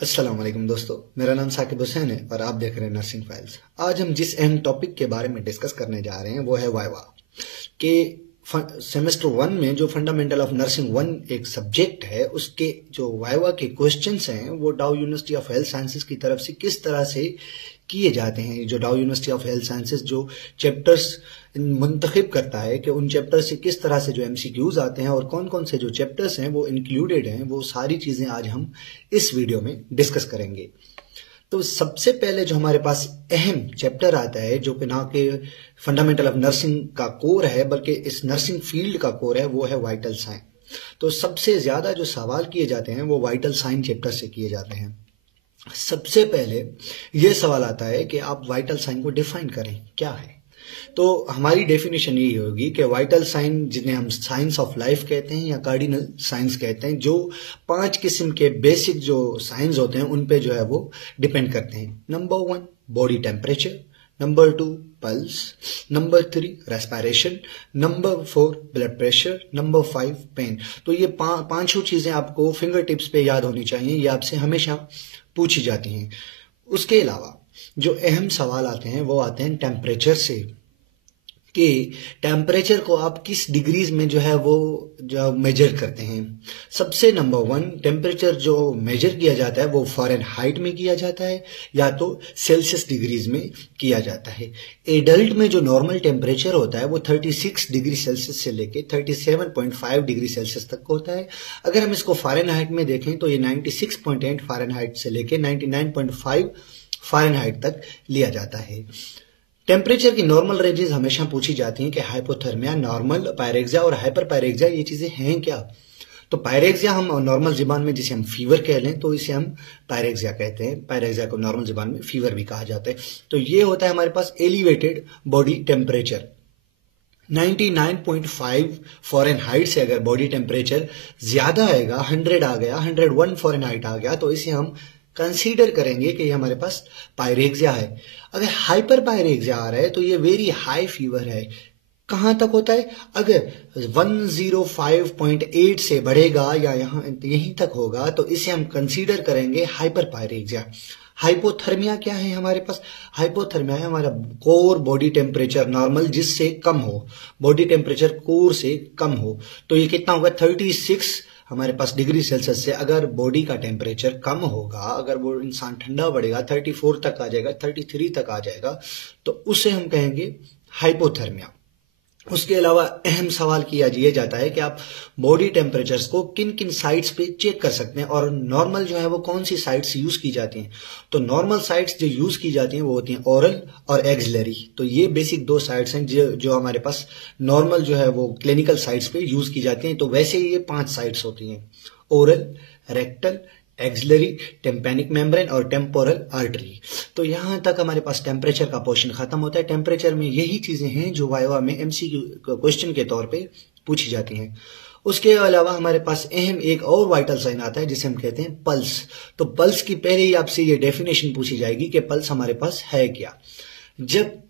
अस्सलाम वालेकुम दोस्तों, मेरा नाम साकिब हुसैन है और आप देख रहे हैं नर्सिंग फाइल्स। आज हम जिस अहम टॉपिक के बारे में डिस्कस करने जा रहे हैं वो है वाइवा के सेमेस्टर 1 में जो फंडामेंटल ऑफ नर्सिंग 1 एक सब्जेक्ट है, उसके जो वाइवा के क्वेश्चंस हैं वो डाउ यूनिवर्सिटी ऑफ हेल्थ साइंसेज की तरफ से किस तरह से किए जाते हैं। जो डाउ यूनिवर्सिटी ऑफ हेल्थ साइंसेज जो चैप्टर्स मुंतखब करता है कि उन चैप्टर से किस तरह से जो एमसीक्यूज आते हैं और कौन कौन से जो चैप्टर्स हैं वो इंक्लूडेड हैं, वो सारी चीज़ें आज हम इस वीडियो में डिस्कस करेंगे। तो सबसे पहले जो हमारे पास अहम चैप्टर आता है, जो कि ना कि फंडामेंटल ऑफ नर्सिंग का कोर है बल्कि इस नर्सिंग फील्ड का कोर है, वो है वाइटल साइन। तो सबसे ज़्यादा जो सवाल किए जाते हैं वो वाइटल साइन चैप्टर से किए जाते हैं। सबसे पहले ये सवाल आता है कि आप वाइटल साइन को डिफाइन करें, क्या है। तो हमारी डेफिनेशन यही होगी कि वाइटल साइन, जिन्हें हम साइंस ऑफ लाइफ कहते हैं या कार्डिनल साइंस कहते हैं, जो 5 किस्म के बेसिक जो साइंस होते हैं उन पे जो है वो डिपेंड करते हैं। Number 1 body temperature, number 2 pulse, number 3 respiration, number 4 blood pressure, number 5 pain. तो ये पांचों चीजें आपको फिंगर टिप्स पे याद होनी चाहिए, ये आपसे हमेशा पूछी जाती हैं। उसके अलावा जो अहम सवाल आते हैं वो आते हैं टेम्परेचर से, कि टेम्परेचर को आप किस डिग्रीज में जो है वो जो मेजर करते हैं। सबसे नंबर 1 टेम्परेचर जो मेजर किया जाता है वो फ़ारेनहाइट में किया जाता है या तो सेल्सियस डिग्रीज में किया जाता है। एडल्ट में जो नॉर्मल टेम्परेचर होता है वो 36 डिग्री सेल्सियस से लेके 37.5 डिग्री सेल्सियस तक होता है। अगर हम इसको फ़ारेनहाइट में देखें तो ये 96.8 फ़ारेनहाइट से लेके 99.5 फ़ारेनहाइट तक लिया जाता है। टेम्परेचर की नॉर्मल रेंजेस हमेशा पूछी जाती हैं कि हाइपोथर्मिया, नॉर्मल, पायरेक्सिया और हाइपर पायरेक्सिया ये चीजें हैं क्या। तो पायरेक्सिया हम नॉर्मल जुबान में जिसे हम फीवर कह लें तो इसे हम पायरेक्सिया कहते हैं। पायरेक्सिया को नॉर्मल जुबान में फीवर भी कहा जाता है। तो ये होता है हमारे पास एलिवेटेड बॉडी टेम्परेचर। 99.5 फ़ारेनहाइट से अगर बॉडी टेम्परेचर ज्यादा आएगा, 100 आ गया, 101 फ़ारेनहाइट आ गया, तो इसे हम कंसीडर करेंगे कि ये हमारे पास पायरेक्सिया है। अगर हाइपर पायरेक्सिया आ रहा है तो ये वेरी हाई फीवर है। कहां तक होता है? अगर 105.8 से बढ़ेगा या यहीं तक होगा तो इसे हम कंसीडर करेंगे हाइपर पायरेक्सिया। हाइपोथर्मिया क्या है हमारे पास? हाइपोथर्मिया है हमारा कोर बॉडी टेम्परेचर नॉर्मल जिससे कम हो, बॉडी टेम्परेचर कोर से कम हो। तो ये कितना होगा? 36 हमारे पास डिग्री सेल्सियस से अगर बॉडी का टेम्परेचर कम होगा, अगर वो इंसान ठंडा बढ़ेगा, 34 तक आ जाएगा, 33 तक आ जाएगा, तो उसे हम कहेंगे हाइपोथर्मिया। उसके अलावा अहम सवाल किया ये जाता है कि आप बॉडी टेम्परेचर्स को किन किन साइट्स पे चेक कर सकते हैं और नॉर्मल जो है वो कौन सी साइट्स यूज की जाती हैं। तो नॉर्मल साइट्स जो यूज की जाती हैं वो होती हैं ओरल और एक्सिलरी। तो ये बेसिक 2 साइट्स हैं जो हमारे पास नॉर्मल जो है वो क्लिनिकल साइट्स पे यूज की जाती हैं। तो वैसे ये 5 साइट्स होती हैं: oral, rectal, axillary, tympanic membrane और टेम्पोरल आर्टरी। तो यहां तक हमारे पास टेम्परेचर का पोर्शन खत्म होता है। टेम्परेचर में यही चीजें हैं जो वाइवा में एमसीक्यू क्वेश्चन के तौर पे पूछी जाती हैं। उसके अलावा हमारे पास अहम एक और वाइटल साइन आता है जिसे हम कहते हैं पल्स। तो पल्स की पहले ही आपसे ये डेफिनेशन पूछी जाएगी कि पल्स हमारे पास है क्या। जब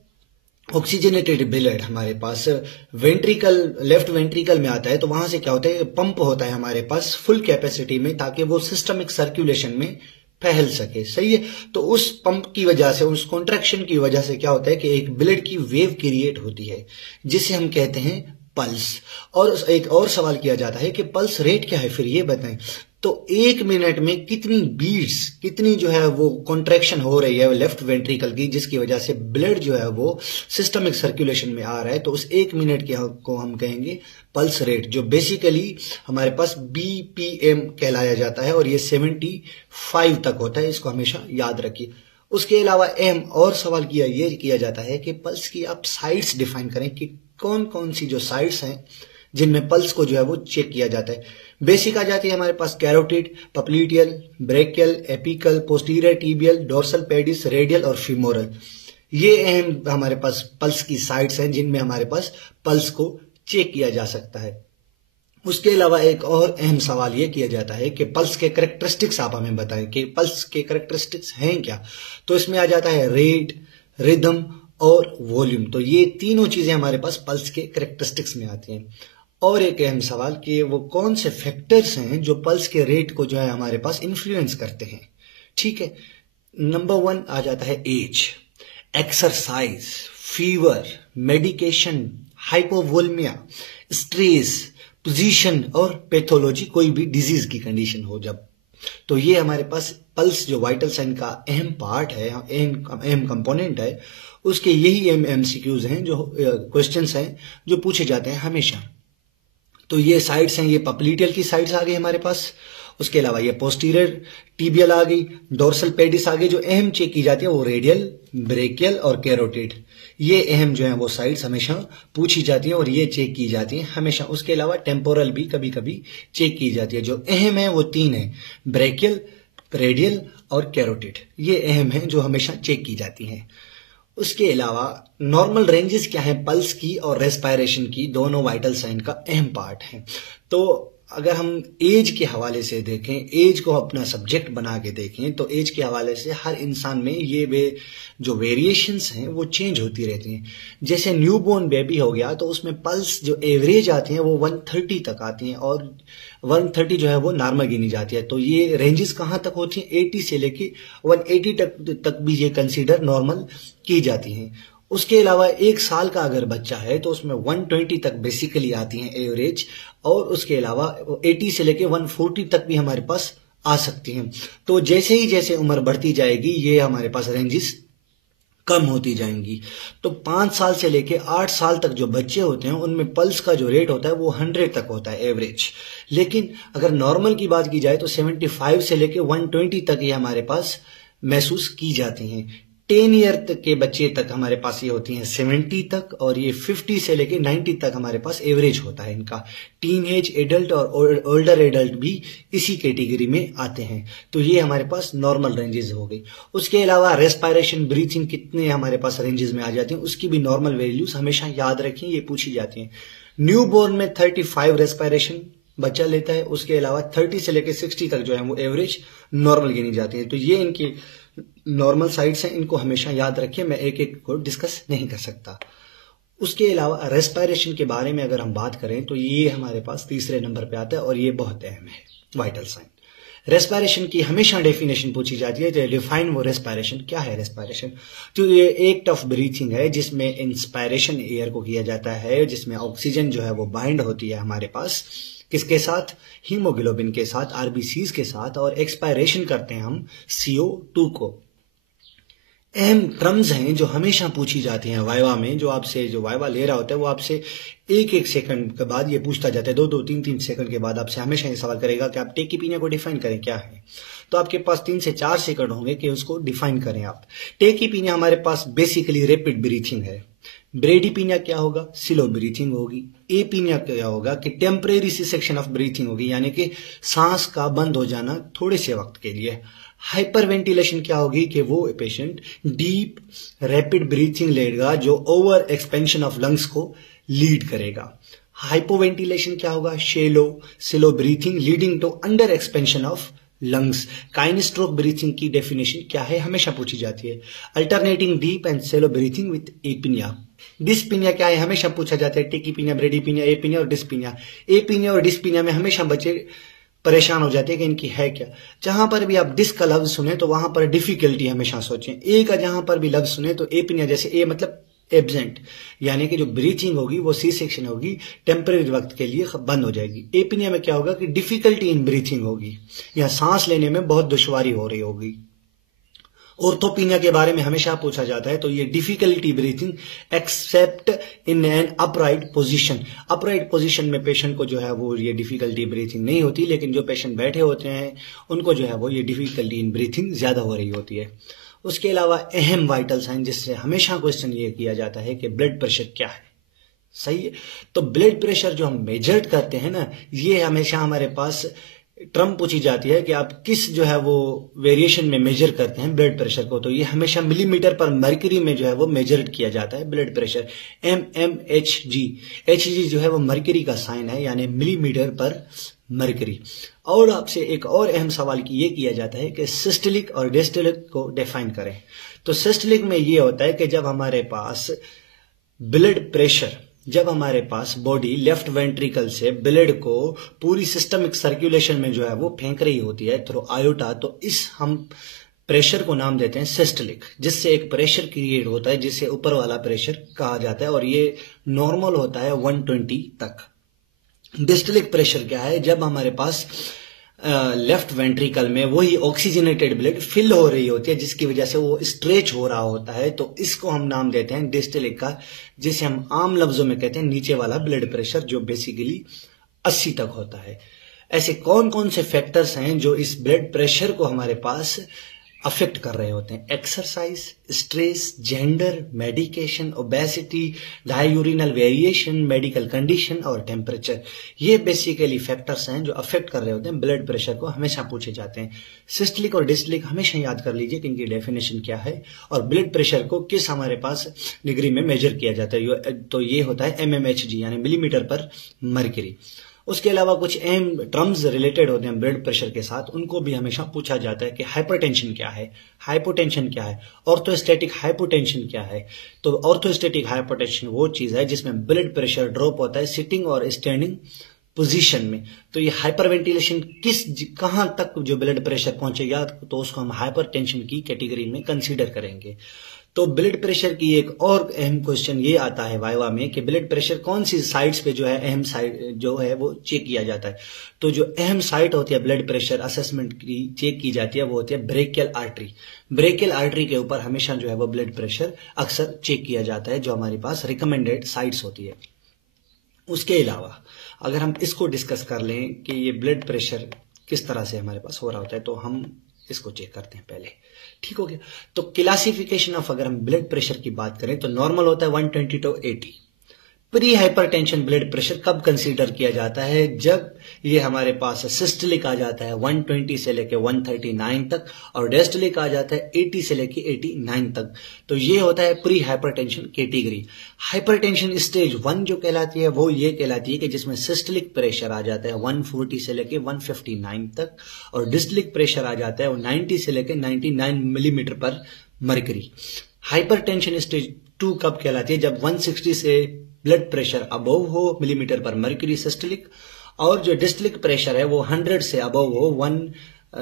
ऑक्सीजनेटेड ब्लड हमारे पास वेंट्रिकल, लेफ्ट वेंट्रिकल में आता है तो वहां से क्या होता है, पंप होता है हमारे पास फुल कैपेसिटी में, ताकि वो सिस्टमिक सर्कुलेशन में फैल सके। सही है। तो उस पंप की वजह से, उस कॉन्ट्रैक्शन की वजह से क्या होता है कि एक ब्लड की वेव क्रिएट होती है जिसे हम कहते हैं पल्स। और एक और सवाल किया जाता है कि पल्स रेट क्या है, फिर ये बताएं। तो 1 मिनट में कितनी बीट्स, कितनी जो है वो कॉन्ट्रैक्शन हो रही है लेफ्ट वेंट्रिकल की, जिसकी वजह से ब्लड जो है वो सिस्टमिक सर्कुलेशन में आ रहा है, तो उस 1 मिनट को हम कहेंगे पल्स रेट, जो बेसिकली हमारे पास बीपीएम कहलाया जाता है और ये 75 तक होता है। इसको हमेशा याद रखिए। उसके अलावा अहम और सवाल किया जाता है कि पल्स की आप साइट्स डिफाइन करें कि कौन कौन सी जो साइट्स हैं जिनमें पल्स को जो है वो चेक किया जाता है। बेसिक आ जाती है हमारे पास carotid, popliteal, brachial, apical, posterior tibial, dorsalis pedis, radial और फीमोरल। ये अहम हमारे पास पल्स की साइट्स हैं जिनमें हमारे पास पल्स को चेक किया जा सकता है। उसके अलावा एक और अहम सवाल ये किया जाता है कि पल्स के कैरेक्टरिस्टिक्स आप हमें बताएं कि पल्स के कैरेक्टरिस्टिक्स हैं क्या। तो इसमें आ जाता है रेट, रिदम और वॉल्यूम। तो ये तीनों चीजें हमारे पास पल्स के कैरेक्टरिस्टिक्स में आती हैं। और एक अहम सवाल कि वो कौन से फैक्टर्स हैं जो पल्स के रेट को जो है हमारे पास इन्फ्लुएंस करते हैं। ठीक है। नंबर 1 आ जाता है age, exercise, fever, medication, hypovolemia, stress, position और पैथोलॉजी, कोई भी डिजीज की कंडीशन हो जब, तो ये हमारे पास पल्स जो वाइटल साइन का अहम पार्ट है, अहम कंपोनेंट है, उसके यही एमसीक्यूज हैं जो क्वेश्चंस हैं जो पूछे जाते हैं हमेशा। तो ये साइड्स हैं, ये पपलीटियल की साइड्स आ गई हमारे पास, उसके अलावा ये पोस्टीरियर टिबियल आ गई, डोर्सल पेडिस आ गई। जो अहम चेक की जाती है वो रेडियल, ब्रेकियल और कैरोटिड, ये अहम जो है वो साइड्स हमेशा पूछी जाती है और ये चेक की जाती है हमेशा। उसके अलावा टेम्पोरल भी कभी कभी चेक की जाती है। जो अहम है वो 3 है, ब्रेकियल, रेडियल और कैरोटिड, ये अहम है जो हमेशा चेक की जाती हैं। उसके अलावा नॉर्मल रेंजेस क्या है पल्स की और रेस्पायरेशन की, दोनों वाइटल साइन का अहम पार्ट है। तो अगर हम एज के हवाले से देखें, एज को अपना सब्जेक्ट बना के देखें, तो एज के हवाले से हर इंसान में ये जो वेरिएशंस हैं वो चेंज होती रहती हैं। जैसे न्यूबॉर्न बेबी हो गया तो उसमें पल्स जो एवरेज आती हैं वो 130 तक आती हैं और 130 जो है वो नॉर्मल गिनी जाती है। तो ये रेंजेस कहाँ तक होती हैं, 80 से लेके 180 तक भी ये कंसीडर नॉर्मल की जाती हैं। उसके अलावा 1 साल का अगर बच्चा है तो उसमें 120 तक बेसिकली आती हैं एवरेज, और उसके अलावा 80 से लेके 140 तक भी हमारे पास आ सकती हैं। तो जैसे ही जैसे उम्र बढ़ती जाएगी ये हमारे पास रेंजेस कम होती जाएंगी। तो 5 साल से लेके 8 साल तक जो बच्चे होते हैं उनमें पल्स का जो रेट होता है वो 100 तक होता है एवरेज। लेकिन अगर नॉर्मल की बात की जाए तो 75 से लेके 120 तक ये हमारे पास महसूस की जाती हैं। 10 ईयर तक के बच्चे तक हमारे पास ये होती हैं 70 तक, और ये 50 से लेके 90 तक हमारे पास एवरेज होता है इनका। टीन एज एडल्ट और ओल्डर एडल्ट भी इसी कैटेगरी में आते हैं। तो ये हमारे पास नॉर्मल रेंजेस हो गई। उसके अलावा रेस्पायरेशन, ब्रीथिंग कितने हमारे पास रेंजेस में आ जाती हैं, उसकी भी नॉर्मल वैल्यूज हमेशा याद रखें, ये पूछी जाती हैं। न्यूबॉर्न में 35 रेस्पायरेशन बच्चा लेता है, उसके अलावा 30 से लेके 60 तक जो है वो एवरेज नॉर्मल गिनी जाती है। तो ये इनकी नॉर्मल साइड्स हैं, इनको हमेशा याद रखिए, मैं एक एक को डिस्कस नहीं कर सकता। उसके अलावा रेस्पायरेशन के बारे में अगर हम बात करें तो ये हमारे पास तीसरे नंबर पे आता है और ये बहुत अहम है, वाइटल साइन। रेस्पायरेशन की हमेशा डेफिनेशन पूछी जाती है, तो डिफाइन वो रेस्पायरेशन क्या है। रेस्पायरेशन तो ये एक टफ ब्रीथिंग है जिसमें इंस्पायरेशन एयर को किया जाता है, जिसमें ऑक्सीजन जो है वो बाइंड होती है हमारे पास किसके साथ, हीमोग्लोबिन के साथ, आरबीसीज के साथ, और एक्सपायरेशन करते हैं हम CO2 को। अहम टर्म्स हैं जो हमेशा पूछी जाती हैं वाइवा में, जो आपसे जो वाइवा ले रहा होता है वो आपसे एक सेकंड के बाद ये पूछता जाता है, 2-2, 3-3 सेकंड के बाद आपसे हमेशा ये सवाल करेगा कि आप टेकीपीनिया को डिफाइन करें क्या है। तो आपके पास 3 से 4 सेकंड होंगे कि उसको डिफाइन करें आप। टेकीपीनिया हमारे पास बेसिकली रैपिड ब्रीथिंग है। ब्रेडीपीनिया क्या होगा, स्लो ब्रीथिंग होगी। एपीनिया क्या होगा कि टेम्परेरी सिसेक्शन ऑफ ब्रीथिंग होगी, यानी कि सांस का बंद हो जाना थोड़े से वक्त के लिए। हाइपर वेंटिलेशन क्या होगी कि वो पेशेंट डीप रैपिड ब्रीथिंग लेगा जो ओवर एक्सपेंशन ऑफ लंग्स को लीड करेगा। हाइपोवेंटिलेशन क्या होगा, shallow slow breathing leading to under expansion of lungs. Cheyne Stokes breathing की डेफिनेशन क्या है, हमेशा पूछी जाती है। Alternating deep and slow breathing with apnea. Dyspnea क्या है, हमेशा पूछा जाता है। टेकीपीनिया, ब्रेडीपीनिया, एपीनिया और डिस्पीनिया। एपीनिया और डिस्पीनिया में हमेशा बच्चे परेशान हो जाते हैं कि इनकी है क्या। जहां पर भी आप डिस्क का लफ्ज सुने तो वहां पर डिफिकल्टी हमेशा सोचें। ए का जहां पर भी लफ्ज सुने तो एपीनिया, जैसे ए मतलब एब्सेंट, यानी कि जो ब्रीथिंग होगी वो सी सेक्शन होगी, टेम्परेरी वक्त के लिए बंद हो जाएगी। एपीनिया में क्या होगा कि डिफिकल्टी इन ब्रीथिंग होगी, या सांस लेने में बहुत दुश्वारी हो रही होगी। ऑर्थोपीनिया के बारे में हमेशा पूछा जाता है, तो ये difficulty breathing accept in an upright position. Upright position में पेशेंट को जो है वो ये डिफिकल्टी ब्रीथिंग नहीं होती, लेकिन जो पेशेंट बैठे होते हैं उनको जो है वो ये डिफिकल्टी इन ब्रीथिंग ज्यादा हो रही होती है। उसके अलावा अहम वाइटल साइन जिससे हमेशा क्वेश्चन ये किया जाता है कि ब्लड प्रेशर क्या है। सही है, तो ब्लड प्रेशर जो हम मेजर करते हैं ना, ये हमेशा हमारे पास टर्म पूछी जाती है कि आप किस जो है वो वेरिएशन में मेजर करते हैं ब्लड प्रेशर को। तो ये हमेशा मिलीमीटर पर मर्क्यूरी में जो है वो मेजर किया जाता है ब्लड प्रेशर, mmHg। Hg जो है वो मर्क्यूरी का साइन है, यानी मिलीमीटर पर मर्क्यूरी। और आपसे एक और अहम सवाल ये किया जाता है कि सिस्टोलिक और डिस्टोलिक को डिफाइन करें। तो सिस्टोलिक में ये होता है कि जब हमारे पास ब्लड प्रेशर, जब हमारे पास बॉडी लेफ्ट वेंट्रिकल से ब्लड को पूरी सिस्टमिक सर्कुलेशन में जो है वो फेंक रही होती है थ्रू आयोटा, तो इस हम प्रेशर को नाम देते हैं सिस्टोलिक, जिससे एक प्रेशर क्रिएट होता है जिसे ऊपर वाला प्रेशर कहा जाता है और ये नॉर्मल होता है 120 तक। डिस्टोलिक प्रेशर क्या है? जब हमारे पास लेफ्ट वेंट्रिकल में वही ऑक्सीजनेटेड ब्लड फिल हो रही होती है जिसकी वजह से वो स्ट्रेच हो रहा होता है, तो इसको हम नाम देते हैं डिस्टोलिक का, जिसे हम आम लफ्जों में कहते हैं नीचे वाला ब्लड प्रेशर, जो बेसिकली 80 तक होता है। ऐसे कौन कौन से फैक्टर्स हैं जो इस ब्लड प्रेशर को हमारे पास अफेक्ट कर रहे होते हैं? Exercise, stress, gender, medication, obesity, diurnal variation, medical condition और टेम्परेचर। ये बेसिकली फैक्टर्स हैं जो अफेक्ट कर रहे होते हैं ब्लड प्रेशर को, हमेशा पूछे जाते हैं। सिस्टोलिक और डिस्टोलिक हमेशा याद कर लीजिए कि इनकी डेफिनेशन क्या है और ब्लड प्रेशर को किस हमारे पास डिग्री में मेजर किया जाता है। तो ये होता है mmHg यानी मिलीमीटर पर मर्क्यूरी। उसके अलावा कुछ अहम टर्म्स रिलेटेड होते हैं ब्लड प्रेशर के साथ, उनको भी हमेशा पूछा जाता है कि हाइपरटेंशन क्या है, हाइपोटेंशन क्या है, ऑर्थोस्टैटिक हाइपोटेंशन क्या है। तो ऑर्थोस्टैटिक हाइपोटेंशन वो चीज है जिसमें ब्लड प्रेशर ड्रॉप होता है सिटिंग और स्टैंडिंग पोजीशन में। तो ये हाइपरवेंटिलेशन कहां तक जो ब्लड प्रेशर पहुंचेगा तो उसको हम हाइपरटेंशन की कैटेगरी में कंसीडर करेंगे। तो ब्लड प्रेशर की एक और अहम क्वेश्चन ये आता है वाइवा में कि ब्लड प्रेशर कौन सी साइट्स पे जो है अहम साइट जो है वो चेक किया जाता है। तो जो अहम साइट होती है ब्लड प्रेशर असेसमेंट की चेक की जाती है वो होती है ब्रेकियल आर्टरी। ब्रेकियल आर्टरी के ऊपर हमेशा जो है वो ब्लड प्रेशर अक्सर चेक किया जाता है, जो हमारे पास रिकमेंडेड साइट्स होती है। उसके अलावा अगर हम इसको डिस्कस कर लें कि ये ब्लड प्रेशर किस तरह से हमारे पास हो रहा होता है, तो हम इसको चेक करते हैं पहले। ठीक हो गया। तो क्लासिफिकेशन ऑफ अगर हम ब्लड प्रेशर की बात करें तो नॉर्मल होता है 120 to 80। Pre hypertension blood pressure कब कंसीडर किया जाता है? जब ये हमारे पास सिस्टोलिक आ जाता है 120 से लेके 139 तक और डिस्टोलिक आ जाता है 80 से लेके 89 तक। तो ये होता है pre hypertension category. Hypertension stage 1 जो कहलाती है वो ये कहलाती है कि जिसमें सिस्टोलिक प्रेशर आ जाता है 140 से लेके 159 तक और डिस्टोलिक प्रेशर आ जाता है 90 से लेके 99 मिलीमीटर पर मर्क्यूरी। हाइपरटेंशन स्टेज 2 कब कहलाती है? जब 160 से ब्लड प्रेशर अबव हो मिलीमीटर पर मर्क्यूरी सिस्टोलिक, और जो डिस्टोलिक प्रेशर है वो 100 से अबव हो,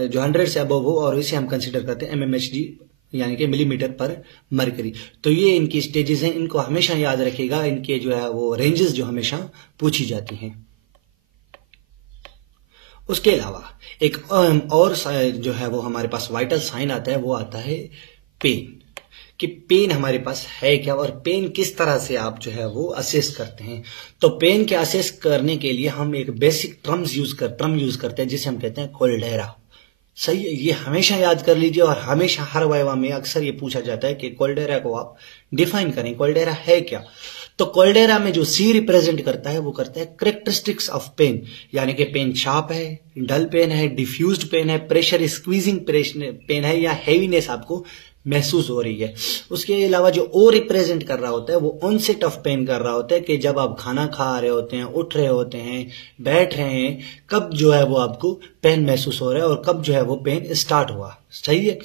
100 से अबव हो, और इसे हम कंसीडर करते हैं mmHg यानी कि मिलीमीटर पर मर्क्यूरी। तो ये इनकी स्टेजेस हैं, इनको हमेशा याद रखिएगा, इनके जो है वो रेंजेस जो हमेशा पूछी जाती हैं। उसके अलावा एक और जो है वो हमारे पास वाइटल साइन आता है, वो आता है पेन, कि पेन हमारे पास है क्या और पेन किस तरह से आप जो है वो असेस करते हैं। तो पेन के असेस करने के लिए हम एक बेसिक टर्म यूज करते हैं जिसे हम कहते हैं कोल्डेरा। सही है, ये हमेशा याद कर लीजिए और हमेशा हर वाइवा में अक्सर ये पूछा जाता है कि कोल्डेरा को आप डिफाइन करें, कोल्डेरा है क्या। तो कोल्डेरा में जो सी रिप्रेजेंट करता है वो करता है करेक्टरिस्टिक्स ऑफ पेन, यानी कि पेन शार्प है, डल पेन है, डिफ्यूज्ड पेन है, प्रेशर स्क्वीजिंग पेन है या हैवीनेस आपको महसूस हो रही है। उसके अलावा जो ओ रिप्रेजेंट कर रहा होता है वो ऑनसेट ऑफ पेन कर रहा होता है कि जब आप खाना खा रहे होते हैं, उठ रहे होते हैं, बैठ रहे हैं, कब जो है वो आपको पेन महसूस हो रहा है और कब जो है वो पेन स्टार्ट हुआ। सही है।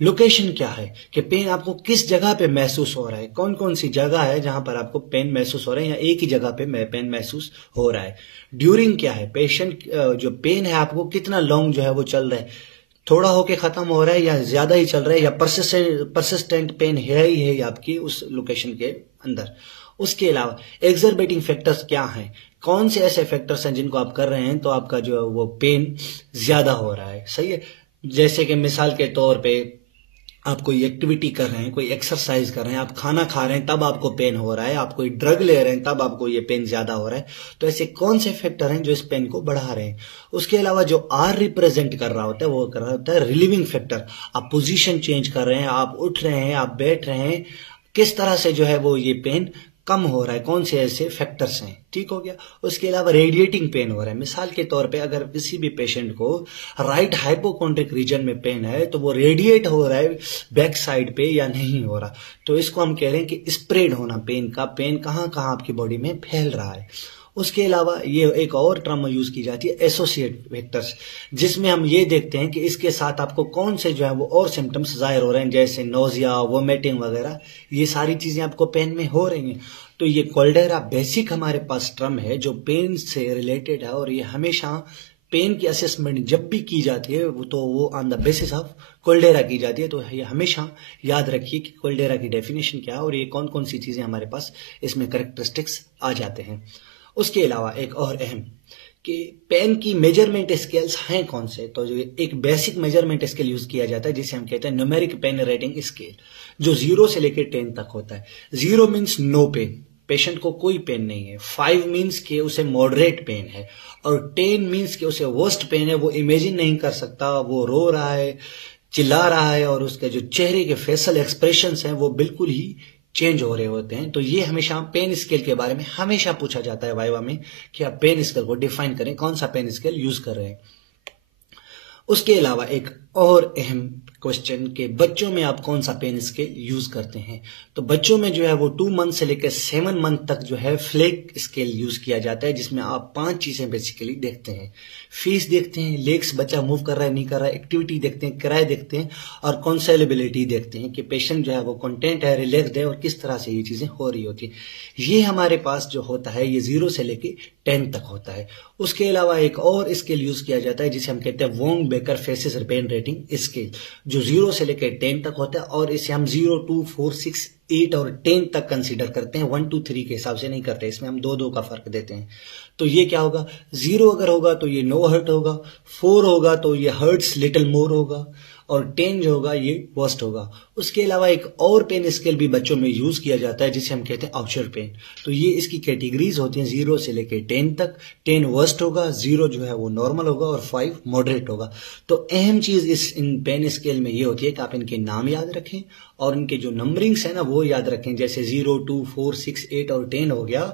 लोकेशन क्या है कि पेन आपको किस जगह पे महसूस हो रहा है, कौन कौन सी जगह है जहां पर आपको पेन महसूस हो रहा है या एक ही जगह पे पेन महसूस हो रहा है। ड्यूरिंग क्या है, पेशेंट जो पेन है आपको कितना लॉन्ग जो है वो चल रहा है, थोड़ा होके खत्म हो रहा है या ज्यादा ही चल रहा है या परसिस्टेंट पेन है ही है आपकी उस लोकेशन के अंदर। उसके अलावा एक्सरबेटिंग फैक्टर्स क्या हैं, कौन से ऐसे फैक्टर्स हैं जिनको आप कर रहे हैं तो आपका जो है वो पेन ज्यादा हो रहा है। सही है। जैसे कि मिसाल के तौर पे आप कोई एक्टिविटी कर रहे हैं, कोई एक्सरसाइज कर रहे हैं, आप खाना खा रहे हैं तब आपको पेन हो रहा है, आप कोई ड्रग ले रहे हैं तब आपको ये पेन ज्यादा हो रहा है। तो ऐसे कौन से फैक्टर हैं जो इस पेन को बढ़ा रहे हैं। उसके अलावा जो आर रिप्रेजेंट कर रहा होता है वो कर रहा होता है रिलीविंग फैक्टर। आप पोजीशन चेंज कर रहे हैं, आप उठ रहे हैं, आप बैठ रहे हैं, किस तरह से जो है वो ये पेन कम हो रहा है, कौन से ऐसे फैक्टर्स हैं। ठीक हो गया। उसके अलावा रेडिएटिंग पेन हो रहा है। मिसाल के तौर पे अगर किसी भी पेशेंट को राइट हाइपोकॉन्ड्रिक रीजन में पेन है तो वो रेडिएट हो रहा है बैक साइड पे या नहीं हो रहा, तो इसको हम कह रहे हैं कि स्प्रेड होना पेन का, पेन कहाँ कहाँ आपकी बॉडी में फैल रहा है। उसके अलावा ये एक और टर्म यूज की जाती है एसोसिएट फैक्टर्स, जिसमें हम ये देखते हैं कि इसके साथ आपको कौन से जो है वो और सिम्टम्स जाहिर हो रहे हैं, जैसे नोजिया, वोमिटिंग वगैरह, ये सारी चीजें आपको पेन में हो रही हैं। तो ये कोल्डेरा बेसिक हमारे पास टर्म है जो पेन से रिलेटेड है और ये हमेशा पेन की असेसमेंट जब भी की जाती है तो वो ऑन द बेसिस ऑफ कोल्डेरा की जाती है। तो ये हमेशा याद रखिए कि कोल्डेरा की डेफिनेशन क्या है और ये कौन कौन सी चीजें हमारे पास इसमें करेक्टरिस्टिक्स आ जाते हैं। उसके अलावा एक और अहम कि पेन की मेजरमेंट स्केल्स हैं कौन से, तो जो एक बेसिक मेजरमेंट स्केल यूज किया जाता है जिसे हम कहते हैं न्यूमेरिक पेन रेटिंग स्केल, जो 0 से लेकर 10 तक होता है। 0 मीन्स नो पेन, पेशेंट को कोई पेन नहीं है। 5 मीन्स कि उसे मॉडरेट पेन है, और 10 मीन्स कि उसे वर्स्ट पेन है, वो इमेजिन नहीं कर सकता, वो रो रहा है, चिल्ला रहा है, और उसके जो चेहरे के फेशियल एक्सप्रेशंस हैं वो बिल्कुल ही चेंज हो रहे होते हैं। तो ये हमेशा पेन स्केल के बारे में हमेशा पूछा जाता है वाइवा में कि आप पेन स्केल को डिफाइन करें, कौन सा पेन स्केल यूज कर रहे हैं। उसके अलावा एक और अहम क्वेश्चन कि बच्चों में आप कौन सा पेन स्केल यूज करते हैं। तो बच्चों में जो है वो 2 मंथ से लेकर 7 मंथ तक जो है फ्लेक स्केल यूज किया जाता है, जिसमें आप 5 चीजें बेसिकली देखते हैं। फेस देखते हैं, लेग्स बच्चा मूव कर रहा है नहीं कर रहा है, एक्टिविटी देखते हैं, किराए देखते हैं, और कॉन्सेलेबिलिटी देखते हैं कि पेशेंट जो है वो कंटेंट है, रिलैक्स्ड है, और किस तरह से ये चीजें हो रही होती हैं। ये हमारे पास जो होता है ये 0 से लेकर 10 तक होता है। उसके अलावा एक और स्केल यूज किया जाता है जिसे हम कहते हैं Wong Baker faces pain rating scale, जो 0 से लेकर 10 तक होता है, और इसे हम 0, 2, 4, 6, 8 और 10 तक कंसीडर करते हैं। 1, 2, 3 के हिसाब से नहीं करते, इसमें हम 2 का फर्क देते हैं। तो ये क्या होगा, 0 अगर होगा तो ये नो हर्ट होगा, 4 होगा तो ये हर्ट्स लिटिल मोर होगा, और 10 जो होगा ये वर्स्ट होगा। उसके अलावा एक और पेन स्केल भी बच्चों में यूज किया जाता है जिसे हम कहते हैं ऑब्जर्व पेन। तो ये इसकी कैटेगरीज होती हैं 0 से लेकर 10 तक। 10 वर्स्ट होगा, 0 जो है वो नॉर्मल होगा, और 5 मॉडरेट होगा। तो अहम चीज इन पेन स्केल में ये होती है कि आप इनके नाम याद रखें और इनके जो नंबरिंग्स है ना वो याद रखें, जैसे 0, 2, 4, 6, 8 और 10 हो गया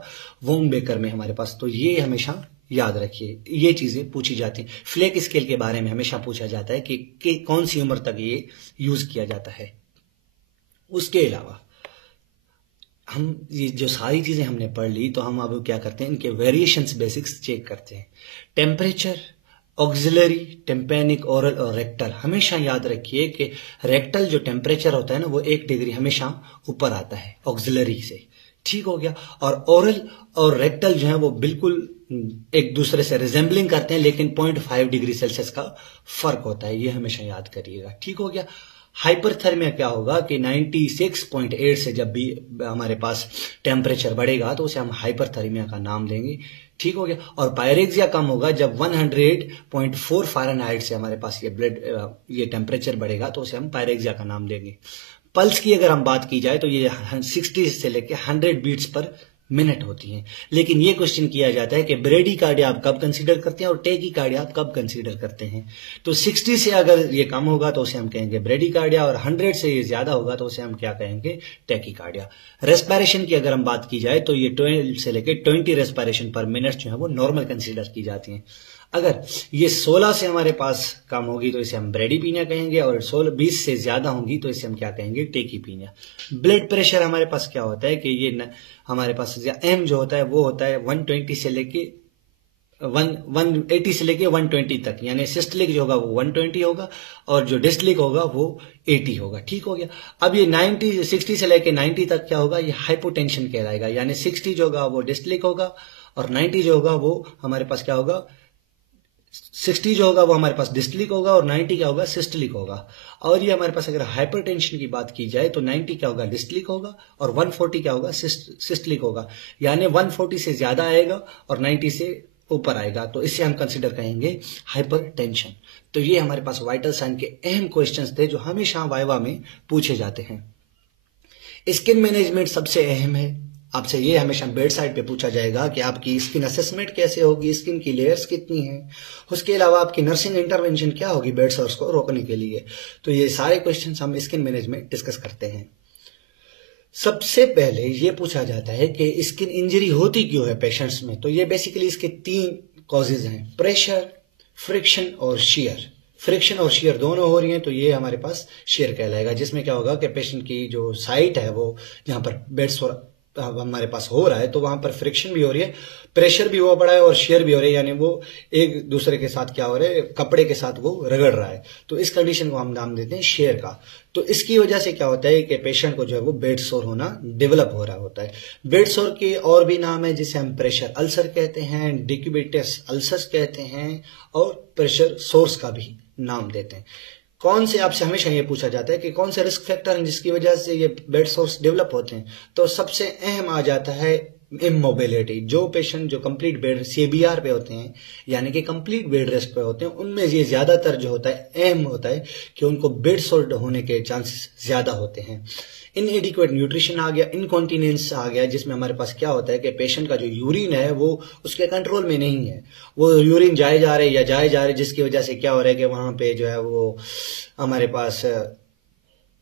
वोंग बेकर में हमारे पास। तो ये हमेशा याद रखिए, ये चीजें पूछी जाती हैं। फ्लेक स्केल के बारे में हमेशा पूछा जाता है कि कौन सी उम्र तक ये यूज किया जाता है। उसके अलावा हम ये जो सारी चीजें हमने पढ़ ली, तो हम अब क्या करते हैं, इनके वेरिएशंस बेसिक्स चेक करते हैं। टेम्परेचर, ऑक्सिलरी, टेम्पेनिक, ओरल और रेक्टल। हमेशा याद रखिए कि रेक्टल जो टेम्परेचर होता है ना वो 1 डिग्री हमेशा ऊपर आता है ऑक्सिलरी से, ठीक हो गया। और ओरल और रेक्टल जो है वो बिल्कुल एक दूसरे से रिजेंबलिंग करते हैं, लेकिन 0.5 डिग्री सेल्सियस का फर्क होता है, ये हमेशा याद करिएगा, ठीक हो गया। हाइपरथर्मिया क्या होगा कि 96.8 से जब भी हमारे पास टेम्परेचर बढ़ेगा तो उसे हम हाइपरथर्मिया का नाम देंगे, ठीक हो गया। और पायरेक्सिया कम होगा जब 100.4 फ़ारेनहाइट से हमारे पास ये टेम्परेचर बढ़ेगा तो उसे हम पायरेक्सिया का नाम देंगे। पल्स की अगर हम बात की जाए तो ये 60 से लेकर 100 बीट्स पर मिनट होती हैं। लेकिन ये क्वेश्चन किया जाता है कि ब्रेडिकार्डिया आप कब कंसीडर करते हैं और टेकीकार्डिया आप कब कंसीडर करते हैं। तो 60 से अगर ये कम होगा तो उसे हम कहेंगे ब्रेडिकार्डिया, और 100 से ये ज्यादा होगा तो उसे हम क्या कहेंगे, टेकीकार्डिया। रेस्पिरेशन की अगर हम बात की जाए तो ये 12 से लेकर 20 रेस्पिरेशन पर मिनट जो है वो नॉर्मल कंसीडर की जाती हैं। अगर ये 16 से हमारे पास कम होगी तो इसे हम ब्रेडीपीनिया कहेंगे, और 20 से ज्यादा होगी तो इसे हम क्या कहेंगे, टेकीपीनिया। ब्लड प्रेशर हमारे पास क्या होता है कि ये हमारे पास एम जो होता है वो होता है 120 से लेके 180 से लेके 120 तक, यानी सिस्टलिक जो होगा वो 120 होगा और जो डिस्टलिक होगा वो 80 होगा, ठीक हो गया। अब ये 60 से लेके 90 तक क्या होगा, ये हाइपोटेंशन कहलाएगा, यानी 60 जो होगा वो डिस्टलिक होगा और 90 जो होगा वो हमारे पास क्या होगा, 60 जो होगा वो हमारे पास डिस्टलिक होगा और 90 क्या होगा, सिस्टलिक होगा। और ये हमारे पास अगर हाइपरटेंशन की बात की जाए तो 90 क्या होगा, डिस्टलिक होगा, और 140 क्या होगा, सिस्टलिक होगा। यानी 140 से ज्यादा आएगा और 90 से ऊपर आएगा, तो इससे हम कंसिडर करेंगे हाइपरटेंशन। तो ये हमारे पास वाइटल साइन के अहम क्वेश्चंस थे जो हमेशा वाइवा में पूछे जाते हैं। स्किन मैनेजमेंट सबसे अहम है, आपसे ये हमेशा बेड साइड पे पूछा जाएगा कि आपकी स्किन असेसमेंट कैसे होगी, स्किन की लेयर्स कितनी हैं, उसके अलावा आपकी नर्सिंग इंटरवेंशन क्या होगी बेड सोर्स को रोकने के लिए। तो ये सारे क्वेश्चंस हम स्किन मैनेजमेंट डिस्कस करते हैं। सबसे पहले ये पूछा जाता है कि स्किन इंजरी होती क्यों है पेशेंट्स में। तो ये बेसिकली इसके 3 कॉजेज हैं, प्रेशर, फ्रिक्शन और शियर। फ्रिक्शन और शियर दोनों हो रही हैं तो ये हमारे पास शियर कहलाएगा, जिसमें क्या होगा कि पेशेंट की जो साइट है वो जहां पर बेड सोर हमारे पास हो रहा है तो वहां पर फ्रिक्शन भी हो रही है, प्रेशर भी हो पड़ा है और शेयर भी हो रही है, यानी वो एक दूसरे के साथ क्या हो रहा है, कपड़े के साथ वो रगड़ रहा है। तो इस कंडीशन को हम नाम देते हैं शेयर का। तो इसकी वजह से क्या होता है कि पेशेंट को जो है वो बेड सोर होना डेवलप हो रहा होता है। बेड सोर के और भी नाम है जिसे हम प्रेशर अल्सर कहते हैं, डिक्यूबिटस अल्सर्स कहते हैं और प्रेशर सोर्स का भी नाम देते हैं। कौन से, आपसे हमेशा ये पूछा जाता है कि कौन से रिस्क फैक्टर हैं जिसकी वजह से ये बेड सोर्स डेवलप होते हैं, तो सबसे अहम आ जाता है इमोबिलिटी। जो पेशेंट जो कंप्लीट बेड सीबीआर पे होते हैं, यानी कि कंप्लीट बेड रेस्ट पे होते हैं, उनमें ये ज्यादातर जो होता है अहम होता है कि उनको बेड सोर होने के चांसेस ज्यादा होते हैं। इनएडिक्वेट न्यूट्रिशन आ गया, इनकॉन्टिनेंस आ गया, जिसमें हमारे पास क्या होता है कि पेशेंट का जो यूरिन है वो उसके कंट्रोल में नहीं है, वो यूरिन जाए जा रहे जिसकी वजह से क्या हो रहा है कि वहां पे जो है वो हमारे पास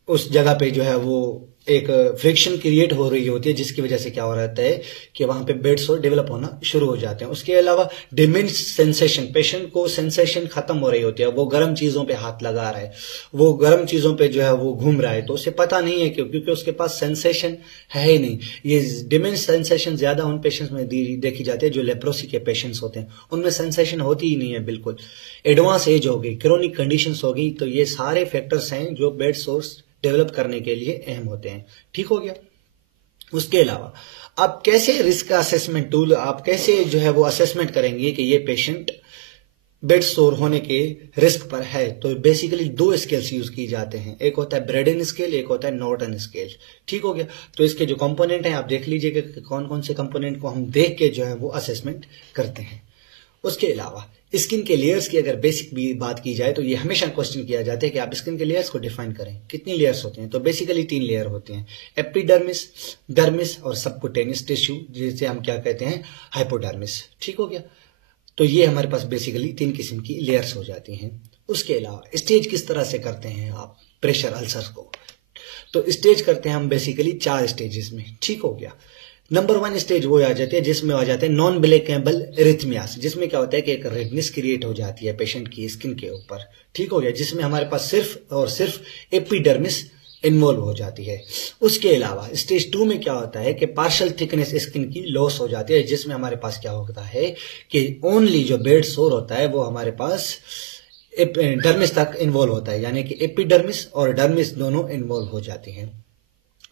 उस जगह पे जो है वो एक फ्रिक्शन क्रिएट हो रही होती है, जिसकी वजह से क्या हो रहता है कि वहां पे बेड सोर डेवलप होना शुरू हो जाते हैं। उसके अलावा डिमिनिश सेंसेशन, पेशेंट को सेंसेशन खत्म हो रही होती है, वो गर्म चीजों पे हाथ लगा रहा है, वो गर्म चीजों पे जो है वो घूम रहा है, तो उसे पता नहीं है क्योंकि उसके पास सेंसेशन है ही नहीं। ये डिमिनिश सेंसेशन ज्यादा उन पेशेंट्स में देखी जाती है जो लेप्रोसी के पेशेंट्स होते हैं, उनमें सेंसेशन होती ही नहीं है बिल्कुल। एडवांस एज हो गई, क्रोनिक कंडीशंस हो गई, तो ये सारे फैक्टर्स हैं जो बेड सोर्स डेवलप करने के लिए अहम होते हैं। ठीक हो गया। उसके अलावा आप कैसे रिस्क असेसमेंट टूल, आप कैसे जो है वो असेसमेंट करेंगे कि ये पेशेंट बेड सोर होने के रिस्क पर है, तो बेसिकली दो स्केल्स यूज किए जाते हैं, एक होता है ब्रेडन स्केल, एक होता है नॉर्टन स्केल। ठीक हो गया। तो इसके जो कंपोनेंट हैं आप देख लीजिएगा कि कौन कौन से कंपोनेंट को हम देख के जो है वो असेसमेंट करते हैं। उसके अलावा स्किन के लेयर्स की अगर बेसिक भी बात की जाए तो ये हमेशा क्वेश्चन किया जाता है कि आप स्किन के लेयर्स को डिफाइन करें, कितनी लेयर्स होते हैं। तो बेसिकली 3 लेयर होते हैं, एपिडर्मिस, डर्मिस और सबक्यूटेनियस टिश्यू, जिसे हम क्या कहते हैं, हाइपोडर्मिस। ठीक हो गया। तो ये हमारे पास बेसिकली 3 किस्म की लेयर्स हो जाती हैं। उसके अलावा स्टेज किस तरह से करते हैं आप प्रेशर अल्सर को, तो स्टेज करते हैं हम बेसिकली 4 स्टेजेस में। ठीक हो गया। नंबर 1 स्टेज वो आ जाती है जिसमें आ जाते हैं नॉन ब्लैकेबल एरिथमियास, जिसमें क्या होता है कि एक रेडनेस क्रिएट हो जाती है पेशेंट की स्किन के ऊपर। ठीक हो गया। जिसमें हमारे पास सिर्फ और सिर्फ एपिडर्मिस इन्वॉल्व हो जाती है। उसके अलावा स्टेज 2 में क्या होता है कि पार्शियल थिकनेस स्किन की लॉस हो जाती है, जिसमें हमारे पास क्या होता है कि ओनली जो बेड सोर होता है वो हमारे पास डर्मिस तक इन्वॉल्व होता है, यानी कि एपिडर्मिस और डर्मिस दोनों इन्वॉल्व हो जाती हैं।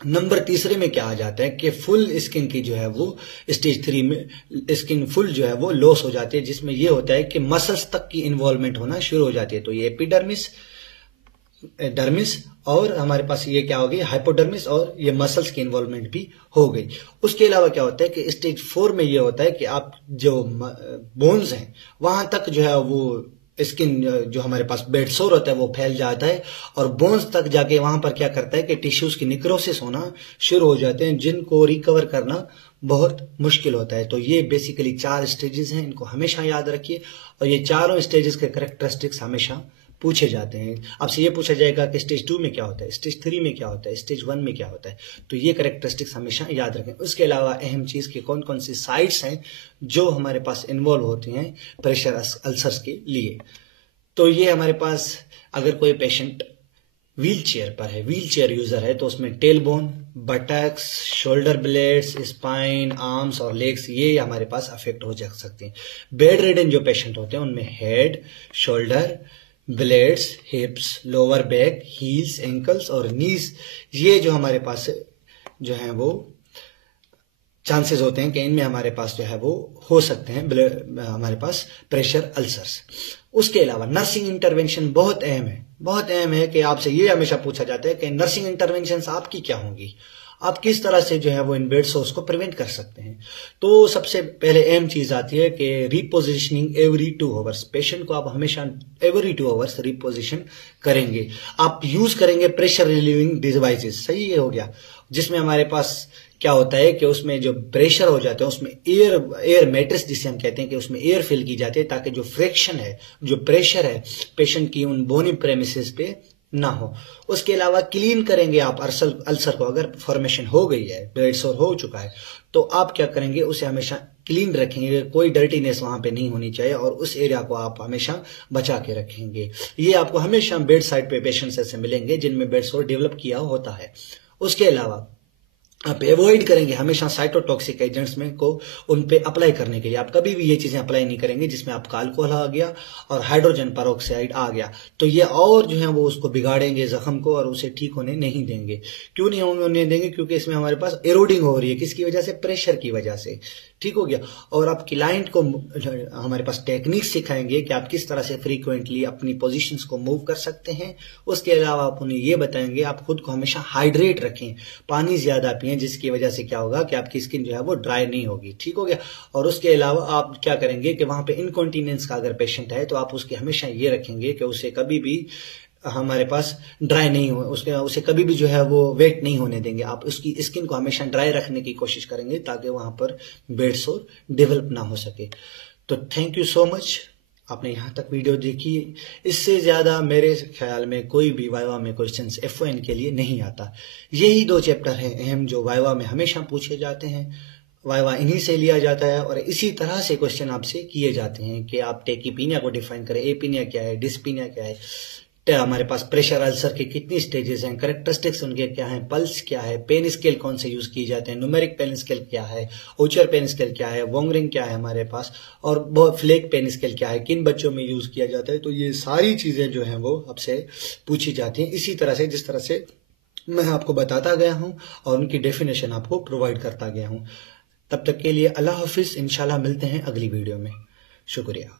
नंबर 3 में क्या आ जाता है कि फुल स्किन की जो है वो स्टेज 3 में स्किन फुल जो है वो लॉस हो जाती है, जिसमें ये होता है कि मसल्स तक की इन्वॉल्वमेंट होना शुरू हो जाती है। तो ये एपिडर्मिस, डर्मिस और हमारे पास ये क्या हो गई, हाइपोडर्मिस, और ये मसल्स की इन्वॉल्वमेंट भी हो गई। उसके अलावा क्या होता है कि स्टेज 4 में ये होता है कि आप जो बोन्स हैं वहां तक जो है वो स्किन जो हमारे पास बेड सोर होता है वो फैल जाता है और बोन्स तक जाके वहां पर क्या करता है कि टिश्यूज की निक्रोसिस होना शुरू हो जाते हैं, जिनको रिकवर करना बहुत मुश्किल होता है। तो ये बेसिकली 4 स्टेजेस हैं, इनको हमेशा याद रखिए। और ये चारों स्टेजेस के कैरेक्टरिस्टिक्स हमेशा पूछे जाते हैं। आपसे ये पूछा जाएगा कि स्टेज 2 में क्या होता है, स्टेज 3 में क्या होता है, स्टेज 1 में क्या होता है, तो ये कैरेक्टरिस्टिक्स हमेशा याद रखें। उसके अलावा अहम चीज की कौन कौन सी साइट्स हैं जो हमारे पास इन्वॉल्व होती हैं प्रेशर अल्सर्स के लिए। तो ये हमारे पास अगर कोई पेशेंट व्हील चेयर पर है, व्हील चेयर यूजर है, तो उसमें tail bone, buttocks, shoulder blades, spine, arms और लेग्स ये हमारे पास अफेक्ट हो जा सकते हैं। बेड रिडन जो पेशेंट होते हैं उनमें head, shoulder blades, हिप्स, lower back, heels, ankles और नीज, ये जो हमारे पास जो है वो चांसेस होते हैं कि इनमें हमारे पास जो है वो हो सकते हैं हमारे पास प्रेशर अल्सर्स। उसके अलावा नर्सिंग इंटरवेंशन बहुत अहम है, बहुत अहम है कि आपसे ये हमेशा पूछा जाता है कि नर्सिंग इंटरवेंशंस आपकी क्या होंगी, आप किस तरह से जो है वो इन बेड सोर्स को प्रिवेंट कर सकते हैं। तो सबसे पहले अहम चीज आती है कि रिपोजिशनिंग एवरी 2 आवर्स। पेशेंट को आप हमेशा एवरी 2 आवर्स रिपोजिशन करेंगे। आप यूज करेंगे प्रेशर रिलीविंग डिवाइसेस, सही हो गया, जिसमें हमारे पास क्या होता है कि उसमें जो प्रेशर हो जाता है उसमें एयर मैट्रिक्स जिसे हम कहते हैं कि उसमें एयर फिल की जाती है, ताकि जो फ्रिक्शन है, जो प्रेशर है पेशेंट की उन बोनी प्रेमिसेस पे ना हो। उसके अलावा क्लीन करेंगे आप अल्सर को, अगर फॉर्मेशन हो गई है, बेड सोर हो चुका है, तो आप क्या करेंगे, उसे हमेशा क्लीन रखेंगे, कोई डर्टीनेस वहां पे नहीं होनी चाहिए और उस एरिया को आप हमेशा बचा के रखेंगे। ये आपको हमेशा बेड साइड पे पेशेंट्स ऐसे मिलेंगे जिनमें बेड सोर डेवलप किया होता है। उसके अलावा आप एवॉइड करेंगे हमेशा साइटोटॉक्सिक एजेंट्स में को उन पे अप्लाई करने के लिए। आप कभी भी ये चीजें अप्लाई नहीं करेंगे जिसमें आपका अल्कोहल आ गया और हाइड्रोजन पेरोक्साइड आ गया, तो ये और जो है वो उसको बिगाड़ेंगे जख्म को और उसे ठीक होने नहीं देंगे। क्यों नहीं होने देंगे? क्योंकि इसमें हमारे पास एरोडिंग हो रही है। किसकी वजह से? प्रेशर की वजह से। ठीक हो गया। और आप क्लाइंट को हमारे पास टेक्निक सिखाएंगे कि आप किस तरह से फ्रीक्वेंटली अपनी पोजीशंस को मूव कर सकते हैं। उसके अलावा आप उन्हें ये बताएंगे आप खुद को हमेशा हाइड्रेट रखें, पानी ज्यादा पिएं, जिसकी वजह से क्या होगा कि आपकी स्किन जो है वो ड्राई नहीं होगी। ठीक हो गया। और उसके अलावा आप क्या करेंगे कि वहां पे इनकॉन्टिनेंस का अगर पेशेंट है तो आप उसके हमेशा ये रखेंगे कि उसे कभी भी हमारे पास ड्राई नहीं हो, उसे कभी भी जो है वो वेट नहीं होने देंगे। आप उसकी स्किन को हमेशा ड्राई रखने की कोशिश करेंगे ताकि वहां पर बेड सोर डेवलप ना हो सके। तो थैंक यू सो मच, आपने यहाँ तक वीडियो देखी। इससे ज्यादा मेरे ख्याल में कोई भी वाइवा में क्वेश्चंस FON के लिए नहीं आता। यही 2 चैप्टर हैं अहम जो वाइवा में हमेशा पूछे जाते हैं। वाइवा इन्हीं से लिया जाता है और इसी तरह से क्वेश्चन आपसे किए जाते हैं कि आप टेकीपीनिया को डिफाइन करें, एपीनिया क्या है, डिस्पीनिया क्या है, हमारे पास प्रेशर अल्सर के कितनी स्टेजेस हैं, कैरेक्टरिस्टिक्स उनके क्या हैं, पल्स क्या है, पेन स्केल कौन से यूज किए जाते हैं, न्यूमेरिक पेन स्केल क्या है, ओचर पेन स्केल क्या है, वोंगरिंग क्या है हमारे पास, और फ्लेक पेन स्केल क्या है, किन बच्चों में यूज किया जाता है। तो ये सारी चीजें जो हैं वो आपसे पूछी जाती हैं इसी तरह से जिस तरह से मैं आपको बताता गया हूं और उनकी डेफिनेशन आपको प्रोवाइड करता गया हूं। तब तक के लिए अल्लाह हाफिज। इंशाल्लाह मिलते हैं अगली वीडियो में। शुक्रिया।